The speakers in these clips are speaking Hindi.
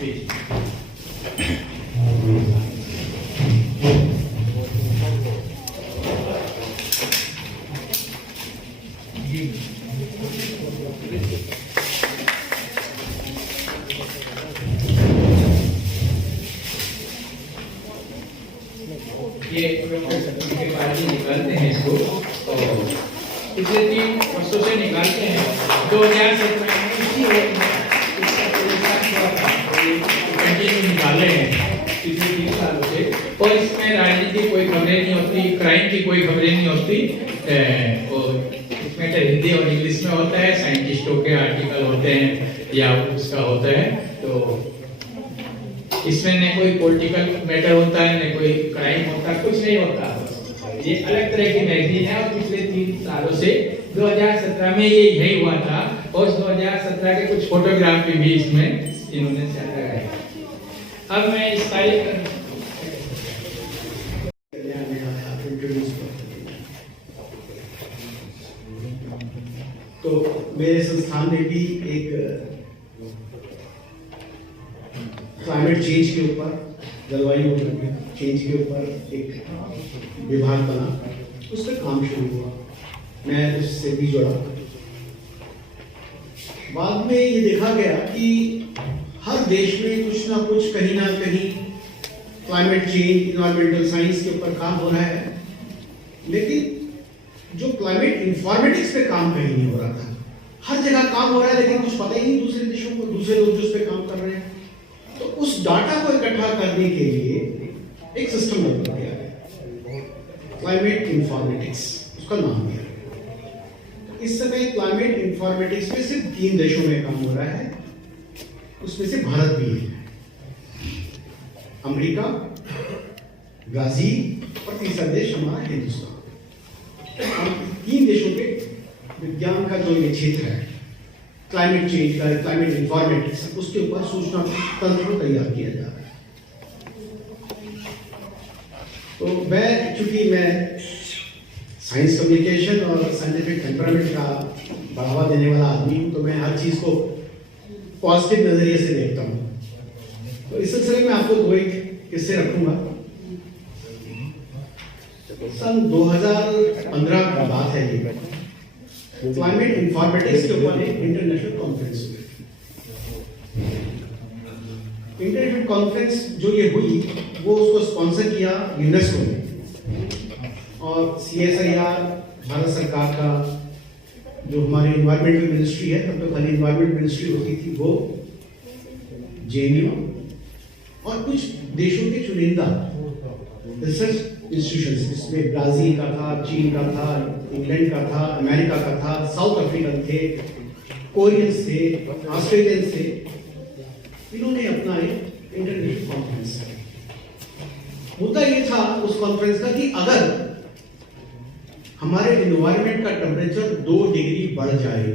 ये पार्टी निकालते हैं इसको, और पिछले 3 वर्षों से निकालते हैं। 2017 में कंटिन्यू निकाले हैं पिछले 3 सालों से, और इसमें राजनीति की कोई खबरें नहीं होती, क्राइम की कोई खबरें नहीं होती, और इसमें तो हिंदी और इंग्लिश में होता है, साइंटिस्टों के आर्टिकल होते हैं या उसका होता है। तो इसमें न कोई पॉलिटिकल मैटर होता है, न कोई क्राइम होता है, कुछ नहीं होता। ये अलग तरह की मैगजीन है, और पिछले 3 सालों से 2017 में ये यही हुआ था, और 2017 के कुछ फोटोग्राफी भी इसमें इन्होंने लगाए। अब मैं इस तारीख तो मेरे संस्थान में भी एक क्लाइमेट चेंज के ऊपर, जलवायु चेंज के ऊपर एक विभाग बना, उस पर काम शुरू हुआ, मैं उससे भी जुड़ा। बाद में ये देखा गया कि हर देश में कुछ ना कुछ, कहीं ना कहीं क्लाइमेट चेंज, इन्वायरमेंटल साइंस के ऊपर काम हो रहा है, लेकिन जो क्लाइमेट इंफॉर्मेटिक्स पे काम कहीं नहीं हो रहा था। हर जगह काम हो रहा है, लेकिन कुछ पता ही नहीं दूसरे देशों को, दूसरे लोग जो उस पर काम कर रहे हैं। तो उस डाटा को इकट्ठा करने के लिए एक सिस्टम डेवलप किया गया, क्लाइमेट इंफॉर्मेटिक्स उसका नाम दिया गया। इस समय क्लाइमेट इंफॉर्मेटिक्स में सिर्फ 3 देशों में काम हो रहा है, उसमें से भारत भी है, अमेरिका, ब्राजील और तीसरा देश हमारा हिंदुस्तान। हम 3 देशों के विज्ञान का जो ये क्षेत्र है, क्लाइमेट चेंज का, क्लाइमेट इंफॉर्मेटिक्स, उसके ऊपर सूचना तंत्र को तैयार किया जा रहा है। तो चूंकि मैं साइंस कम्युनिकेशन और साइंटिफिक टेम्परामेंट का बढ़ावा देने वाला आदमी हूँ, तो मैं हर चीज को पॉजिटिव नजरिए से देखता हूँ। तो इस सिलसिले में आपको 2 एक किस्से रखूंगा। सन 2015 की बात है, ये क्लाइमेट इंफॉर्मेटिक्स के ऊपर एक इंटरनेशनल कॉन्फ्रेंस हुई। इंटरनेशनल कॉन्फ्रेंस जो ये हुई, वो उसको स्पॉन्सर किया यूनेस्को ने, और CSIR भारत सरकार का, जो हमारी इन्वायरमेंटल मिनिस्ट्री है, तब तो खाली इन्वायरमेंट मिनिस्ट्री होती थी, वो JNU और कुछ देशों के चुनिंदा रिसर्च इंस्टीट्यूशंस, जिसमें ब्राजील का था, चीन का था, इंग्लैंड का था, अमेरिका का था, साउथ अफ्रीकन थे, कोरियंस थे, ऑस्ट्रेलियंस थे, इन्होंने अपना एक इंटरनेशनल कॉन्फ्रेंस किया। मुद्दा ये था उस कॉन्फ्रेंस का कि अगर हमारे एनवायरनमेंट का टेम्परेचर 2 डिग्री बढ़ जाए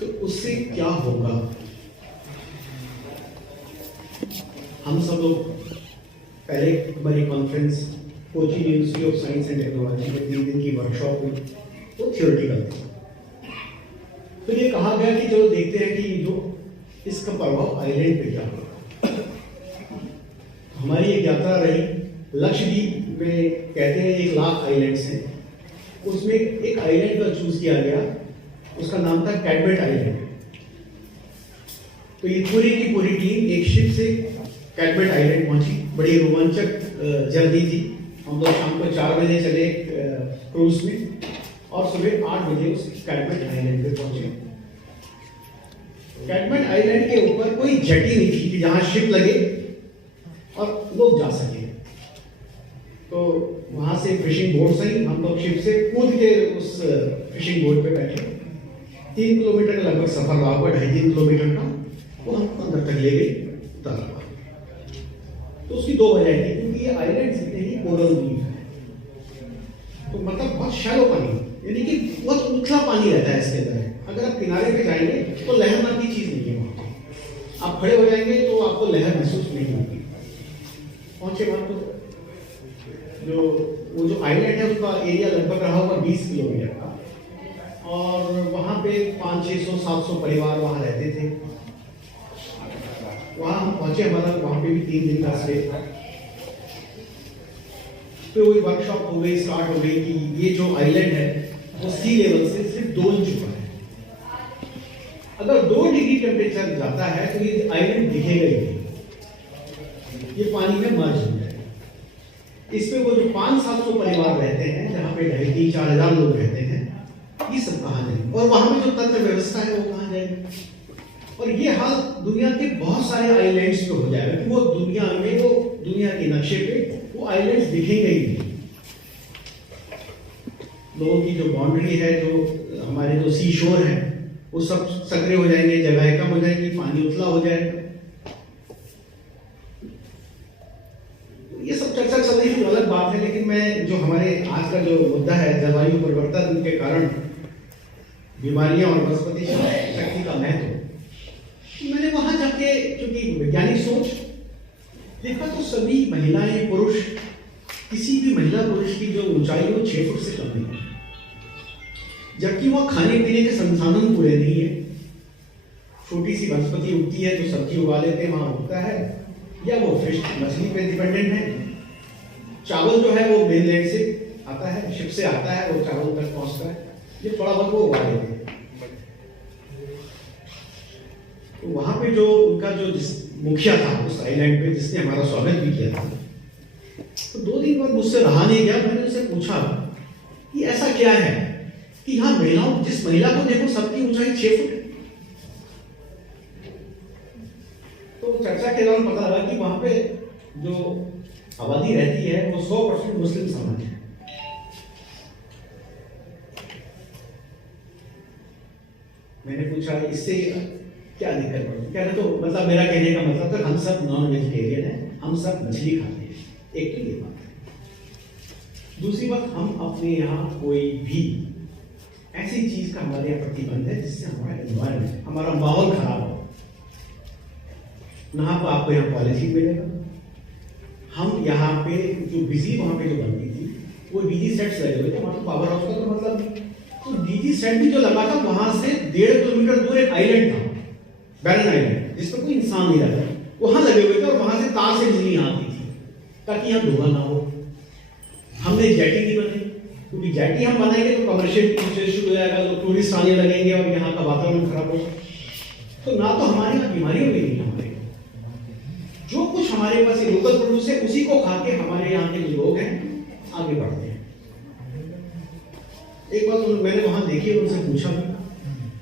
तो उससे क्या होगा। हम सब लोग पहले हमारी conference Cochin university of science and technology में 3 दिन की वर्कशॉप हुई, वो थियोरेटिकल थी। फिर ये कहा गया कि चलो देखते हैं कि जो इसका प्रभाव आइलैंड पे क्या होगा। हमारी एक यात्रा रही लक्षद्वीप में, कहते हैं 1 लाख आइलैंड्स हैं, उसमें एक आइलैंड का चूज किया गया, उसका नाम था कैडमेट आइलैंड। तो ये पूरी की पूरी टीम एक शिप से कैडमेट आइलैंड पहुंची। बड़ी रोमांचक जर्नी थी। हम लोग शाम को 4 बजे चले क्रूज में, और सुबह 8 बजे उस कैडमेट आइलैंड पे पहुंचे। कैडमेट आइलैंड के ऊपर कोई जेटी नहीं थी कि जहां शिप लगे और लोग जा सके। तो वहां से फिशिंग बोट से ही हम लोग शिप से कूद के उस फिशिंग बोट पे बैठे। 3 किलोमीटर का लगभग सफर रहा होगा, 2.5-3 किलोमीटर का, वो हम अंदर तक ले गई, उतारा। तो उसकी 2 वजह थी, क्योंकि ये आइलैंड जितने ही कोरल रीफ है, तो मतलब बहुत शैलो पानी, यानी कि बहुत उथला पानी रहता है इसके अंदर। अगर आप किनारे पे जाएंगे तो लहर नाम की चीज नहीं है वहां। आप खड़े हो जाएंगे तो आपको लहर महसूस नहीं होगी। पहुंचे वहां तो वो जो आइलैंड है उसका एरिया लगभग रहा होगा 20 किलोमीटर का, और वहां पे 500, 600, 700 परिवार वहां रहते थे। वहाँ हम पहुंचे, हमारा वहाँ पे भी 3 दिन का स्टे। फिर वही वर्कशॉप हो गई, स्टार्ट हो गई कि ये जो आइलैंड है वो सी लेवल से सिर्फ 2 इंच ऊपर है। अगर 2 डिग्री टेम्परेचर जाता है तो ये आइलैंड दिखेगा ही नहीं, ये पानी में मर्ज हो जाएगा। इसमें वो जो 500-700 परिवार रहते हैं, जहाँ पे 2,500-4,000 लोग रहते हैं, ये सब कहाँ जाएंगे? और वहां में जो तंत्र व्यवस्था है वो कहाँ जाएगी? और ये हाल दुनिया के बहुत सारे आइलैंड्स पे हो जाएगा कि वो दुनिया के नक्शे पे वो आइलैंड्स दिखेंगे ही नहीं। लोगों की जो बाउंड्री है, जो हमारे जो सी शोर है, वो सब सक्रिय हो जाएंगे, जगह कम हो जाएगी, पानी उथला हो जाएगा। ये सब चर्चा चल रही है, अलग बात है। लेकिन मैं जो हमारे आज का जो मुद्दा है, जलवायु परिवर्तन के कारण बीमारियां और वनस्पति शक्ति का महत्व, मैंने वहां जाके क्योंकि वैज्ञानिक सोच देखा तो सभी महिलाएं पुरुष, किसी भी महिला पुरुष की जो ऊंचाई वो 6 फुट से कम नहीं है, जबकि वह खाने पीने के संसाधन पूरे नहीं है। छोटी सी वनस्पति उगती है तो सब्जी उगा लेते हैं, वहां उगता है, या वो फिश मछली पे डिपेंडेंट है। चावल जो है वो मेनलैंड से आता है, शिप से आता है, वो चावल तक पहुंचता है, ये थोड़ा बहुत वो उगा लेते हैं। तो वहां पे जो उनका जो मुखिया था उस आइलैंड पे, जिसने हमारा स्वागत भी किया था, तो 2 दिन बाद मुझसे रहा नहीं गया। मैंने उनसे पूछा कि ऐसा क्या है कि यहाँ महिलाओं, जिस महिला को देखो सबकी ऊंचाई 6 फुट है। तो चर्चा के दौरान पता लगा कि वहां पे जो आबादी रहती है वो 100% मुस्लिम समाज है। मैंने पूछा इससे क्या दिक्कत पड़ती? कह रहे तो मतलब मेरा कहने का मतलब तो हम सब नॉन वेजिटेरियन है, हम सब मछली खाते हैं। एक तो ये बात है। दूसरी बात, हम अपने यहाँ कोई भी ऐसी चीज का हमारे यहाँ प्रतिबंध है जिससे हमारा एनवायरमेंट, हमारा माहौल खराब हो। ना तो आपको यहाँ पॉलिथीन मिलेगा। हम यहाँ पे जो बिजली वहां पे जो बनती थी वो डीजी सेट्स लगे हुए थे, वहां तो पावर हाउस का तो मतलब, तो डीजी सेट भी जो लगा था वहां से 1.5 किलोमीटर दूर एक आइलैंड था, बैरन आइलैंड, जिसमें कोई इंसान नहीं रहता, वहां लगे हुए थे। और वहां से तार से बिजली यहाँ आती थी ताकि यहाँ धुआं ना हो। हमने जेटी नहीं बनाई, क्योंकि जेटी हम बनाएंगे तो कमर्शियल शुरू हो जाएगा, तो टूरिस्ट आने लगेंगे और यहाँ का वातावरण खराब होगा। तो ना तो हमारे यहाँ बीमारियों में नहीं, हमारे जो कुछ हमारे पास लोकल प्रोड्यूस है उसी को खा के हमारे यहाँ के जो लोग हैं आगे बढ़ते हैं। एक बात मैंने वहां देखी, उनसे पूछा,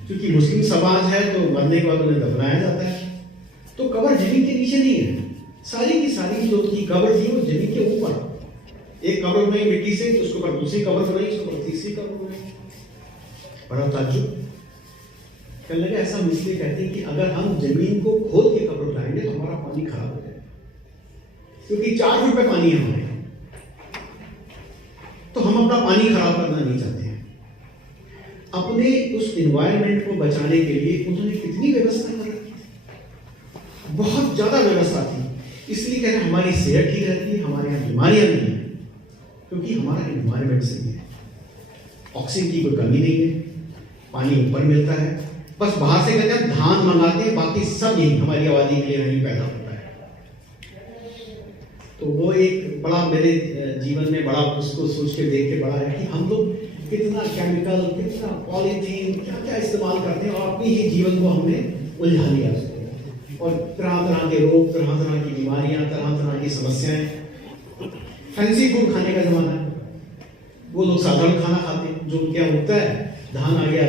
क्योंकि मुस्लिम समाज है तो मरने के बाद उन्हें दफनाया जाता है, तो कब्र जमीन के नीचे नहीं है, सारी की सारी जो की कब्र थी वो जमीन के ऊपर। एक कब्र बनाई मिट्टी से, तो उसके ऊपर दूसरी कब्र बनाई, उसके ऊपर तीसरी कब्र बनाई। बड़ा ताज्जुब। कहने लगे ऐसा इसलिए कहते हैं कि अगर हम जमीन को खोद के कब्र बनाएंगे तो हमारा पानी खराब हो जाएगा, क्योंकि 4 फुट पे पानी है हमारे, तो हम अपना पानी खराब करना नहीं चाहते हैं। अपने उस एनवायरनमेंट को बचाने के लिए उन्होंने कितनी व्यवस्था कर रखी थी, बहुत ज्यादा व्यवस्था थी। इसलिए कह रहे हमारी सेहत ठीक रहती है, हमारे यहाँ बीमारियां नहीं है, क्योंकि हमारा एनवायरनमेंट सही है। ऑक्सीजन की कोई कमी नहीं है, पानी ऊपर मिलता है। बस बाहर से कहते हैं धान मंगाते हैं, बाकी सब यही हमारी आबादी के लिए वहीं पैदा होता है। तो वो एक बड़ा मेरे जीवन में बड़ा उसको सोच के देख के बड़ा है कि हम लोग कितना केमिकल, कितना पॉलीथीन, क्या क्या इस्तेमाल करते हैं, और अपनी ही जीवन को हमने उलझा लिया उसको। और तरह तरह के रोग, तरह तरह की बीमारियां, तरह तरह की समस्याएं। फैंसी फूड खाने का जमाना है, वो लोग साधारण खाना खाते हैं, जो क्या होता है, धान आ गया,